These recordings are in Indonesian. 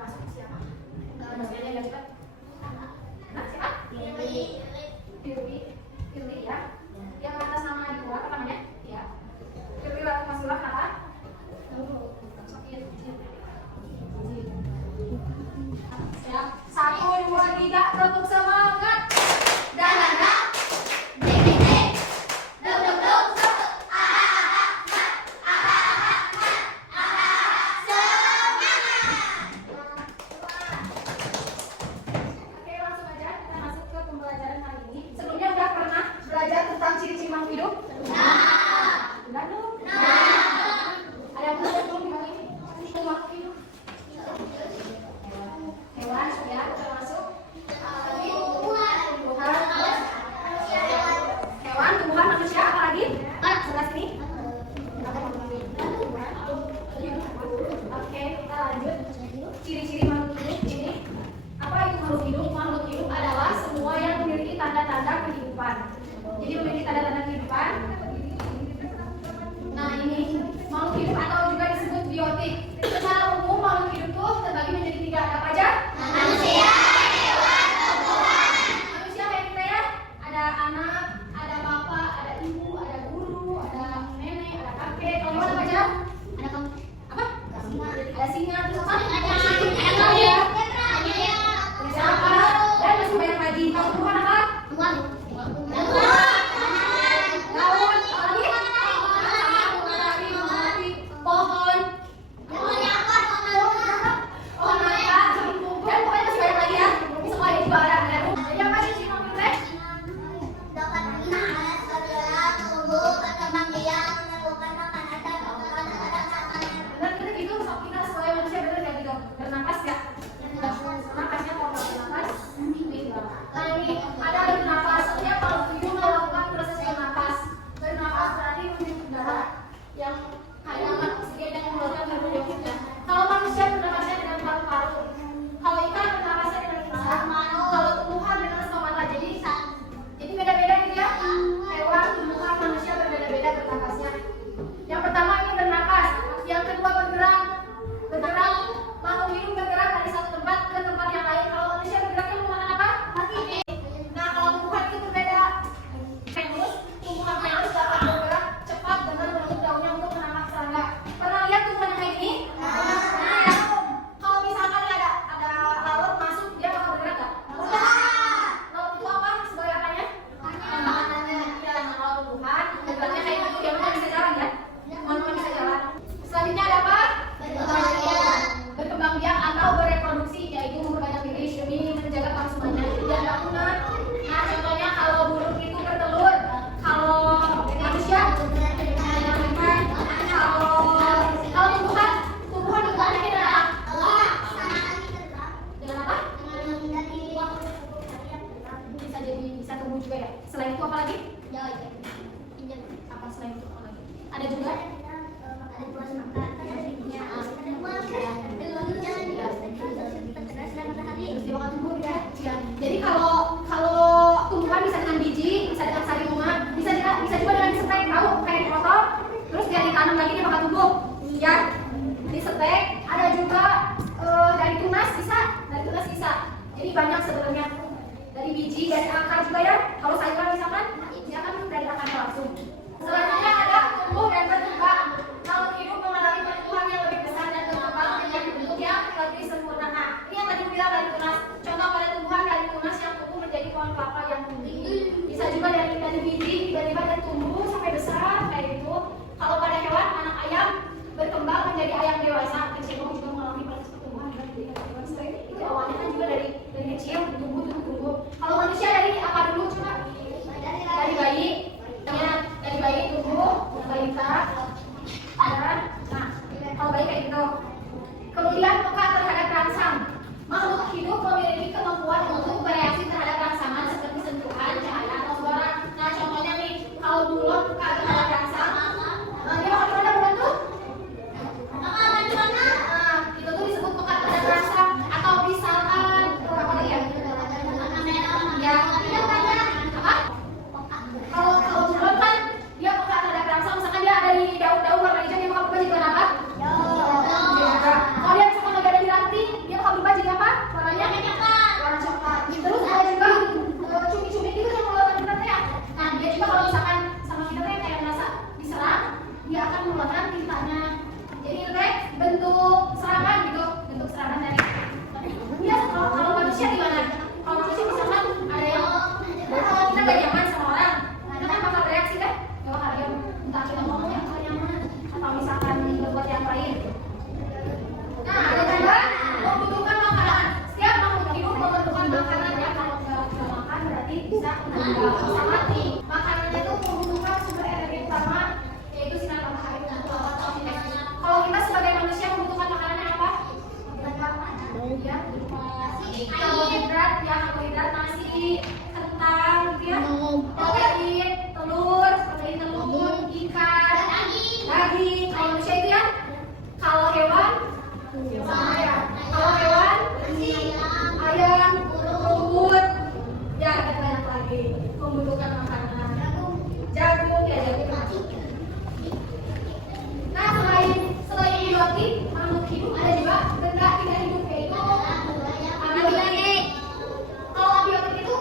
masuk siapa? Maksudnya yang cepat. Nah, siapa? Firly ya. Yang atas nama dua apa namanya? Ya. Firly waktu masuk apa? Siap. 1, 2, 3, untuk semangat. Dan anak. Ciri-ciri makhluk hidup? Sudah belum? Ada yang belum di ini? Makhluk hidup. Hewan ya, termasuk hewan, tumbuhan, manusia, apa lagi? Sebelah sini. Oke, kita lanjut. Ciri-ciri makhluk hidup ini. Apa itu makhluk hidup? Makhluk hidup adalah semua yang memiliki tanda-tanda kehidupan. Jadi memiliki tanda-tanda kehidupan. Nah ini makhluk hidup atau juga disebut biotik. Secara umum makhluk hidup itu terbagi menjadi 3. Apa aja? Manusia, hewan, tumbuhan. Manusia kayak kita ya. Ada anak, ada bapak, ada ibu, ada guru, ada nenek, ada kakek. Kalau hewan apa aja? Ada apa? Ada singa, terus apa? Ada ya. Dan masih banyak lagi. Kalau tumbuhan apa? Tumbuhan. Selain itu apa lagi? Apa selain itu apa lagi? Ada juga? Jadi kalau tumbuhan bisa dengan biji, bisa dengan sari bunga, bisa juga dengan disetek, tahu kayak dipotong, terus dia ditanam lagi dia bakal tumbuh. Ya, disetek. Ada juga dari tunas bisa. Jadi banyak sebenarnya. Dari biji, dari akar juga ya. Kalau sayuran misalkan, dia kan dari akarnya langsung. Selanjutnya ada tumbuh dan berkembang. Makhluk hidup mengalami pertumbuhan yang lebih besar dan berkembang menjadi bentuk yang lebih sempurna. Nah, ini yang tadi bilang dari tunas. Contoh pada tumbuhan dari tunas yang tumbuh menjadi pohon kelapa yang tinggi. Bisa juga dari biji, tiba-tiba dia tumbuh sampai besar kayak gitu. Kalau pada hewan, anak ayam berkembang menjadi ayam dewasa. Kecil juga mengalami proses pertumbuhan dari hewan. Itu awalnya kan juga dari kecil tumbuh. Kalau manusia dari apa dulu? ya. Karbohidrat ya, karbohidrat nasi, kentang, ya. Protein, telur, ikan, daging. Kalau manusia itu ya, kalau hewan, ayam, rumput, ya ada banyak lagi membutuhkan makanan. Jagung ya, jagung. Nah, selain biotik, makhluk hidup ada juga benda tidak hidup, yaitu abiotik. Kalau abiotik itu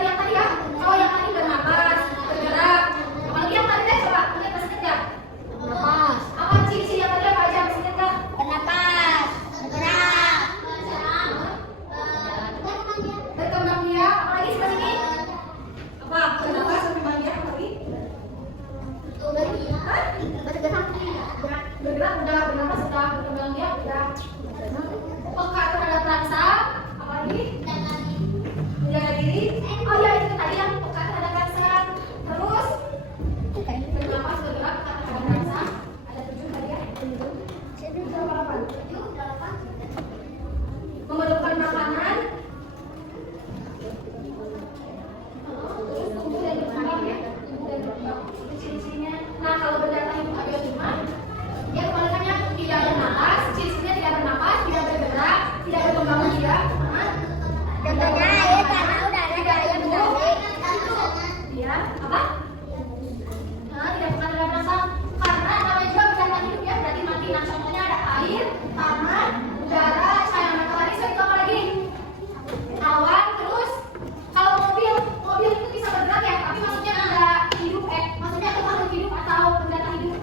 yang tadi ya, kalau yang tadi bernapas, bergerak. Apalagi yang tadi coba ingat masih ingat nggak? Bernapas. Apa ciri-ciri yang tadi apa aja masih ingat nggak? Bernapas. Bergerak. Berkembang biak. Apalagi seperti ini? Apa? Bernapas, berkembang biak apa lagi? Bergerak udah, bernapas udah, berkembang biak udah. Peka terhadap rasa, apalagi? Menjaga diri. Oh ya, itu tadi yang peka terhadap rasa. Terus bernapas, bergerak, peka terhadap rasa. Ada 7 tadi ya. 8. Memerlukan makanan. Terus tumbuh dan berkembang ya. Tumbuh dan berkembang. Itu ciri-cirinya. Nah, kalau berdasarkan hidup abiotik dia kebalikannya tidak bernapas, ciri-cirinya tidak bernapas, tidak bergerak, tidak berkembang biak. Contohnya ya karena udah ada yang mendamping. Ya, apa? Nah, tidak pernah ada rasa karena namanya juga berdasarkan hidup ya, berarti mati. Nah, contohnya ada air, tanah, udara, cahaya matahari, itu apa lagi? Awan, terus kalau mobil itu bisa bergerak ya, tapi maksudnya tidak hidup maksudnya itu makhluk hidup atau benda hidup?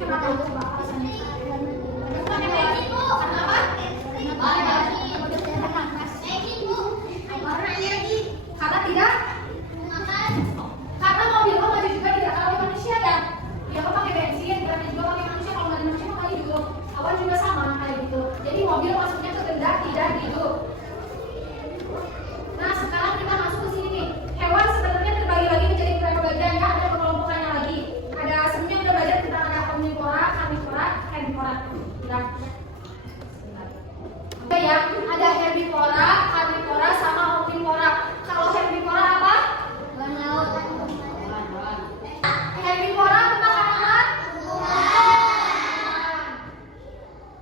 Kenapa itu Mbak alasannya? Bukan yang lain Bu. Karena apa? Karena tidak? Karena mobil lo maju juga tidak kalau manusia ya. Dia kan pakai bensin, berarti juga pakai manusia. Kalau nggak ada manusia maka hidup. Awan juga sama kayak gitu. Jadi mobil maksudnya ke benda tidak hidup. Nah, sekarang kita masuk ke sini nih. Hewan sebenarnya terbagi-bagi menjadi beberapa bagian ya. Ada pengelompokannya lagi. Ada sebelumnya udah belajar tentang ada omnivora, karnivora, herbivora. Udah. Oke ya, ada herbivora, karnivora, sama omnivora. Kalau herbivora apa? Herbivora pemakan apa?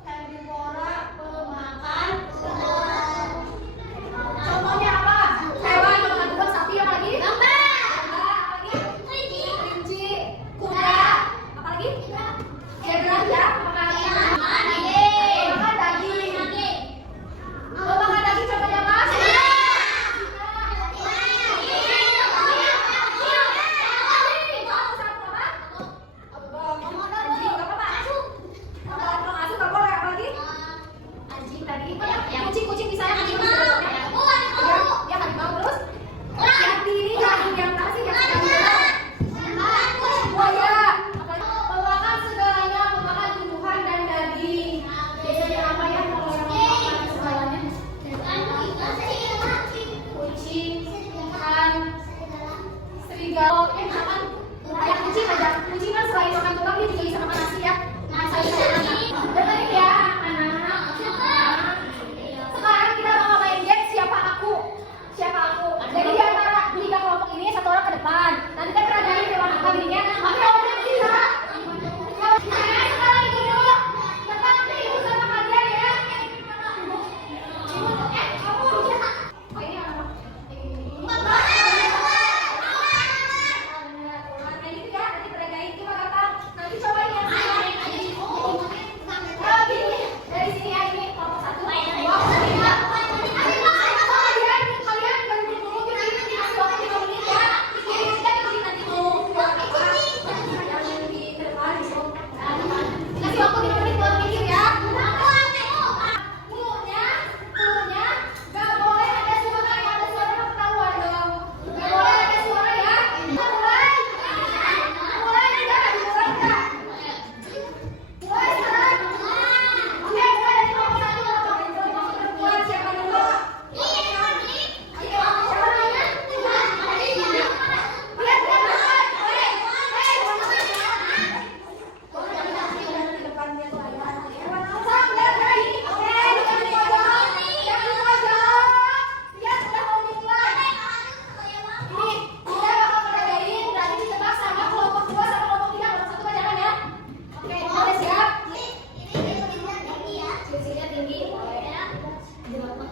Herbivora pemakan. Contohnya apa? Hewan yang makan buah, sapi, apa lagi? Domba. Apa lagi? Kelinci. Kuda. Apa lagi? Zebra ya, makan daging. Makan daging. Makan daging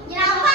Jerawat.